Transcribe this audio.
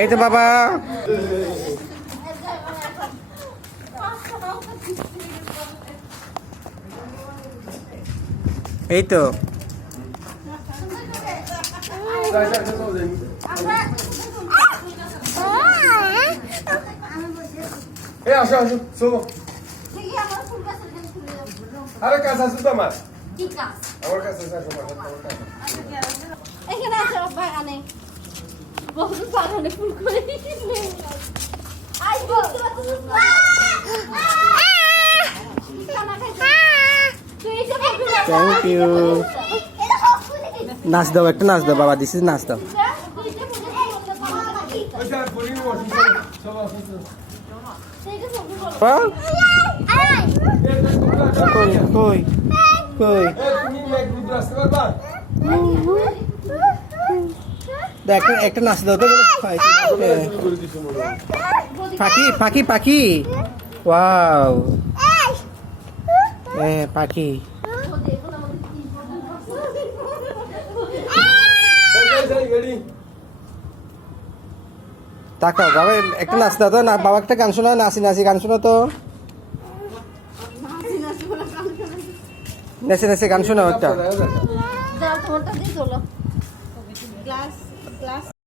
এই তো বাবা, এই তো আসো আসো শোনো। আরে কাজ আছে তো আমার। কি কাজ? আমার কাছে আসো এখানে আছে বাগানে। বহুত বাগানে ফুল করে। আই বল। Thank you. নাচ দাও, একটা নাচ দাও বাবা, দিস ইজ নাচ দাও। কই কই কই একটা নাচ দাও তো। পাখি পাখি পাখি, ওয়াও, পাখি। তাকাও বাবা, একটা নাচ দাও তো। না বাবা, একটা গান শোনা, নাচি নাচি গান শোনা তো। নেচে নেচে গান শোনাও একটা।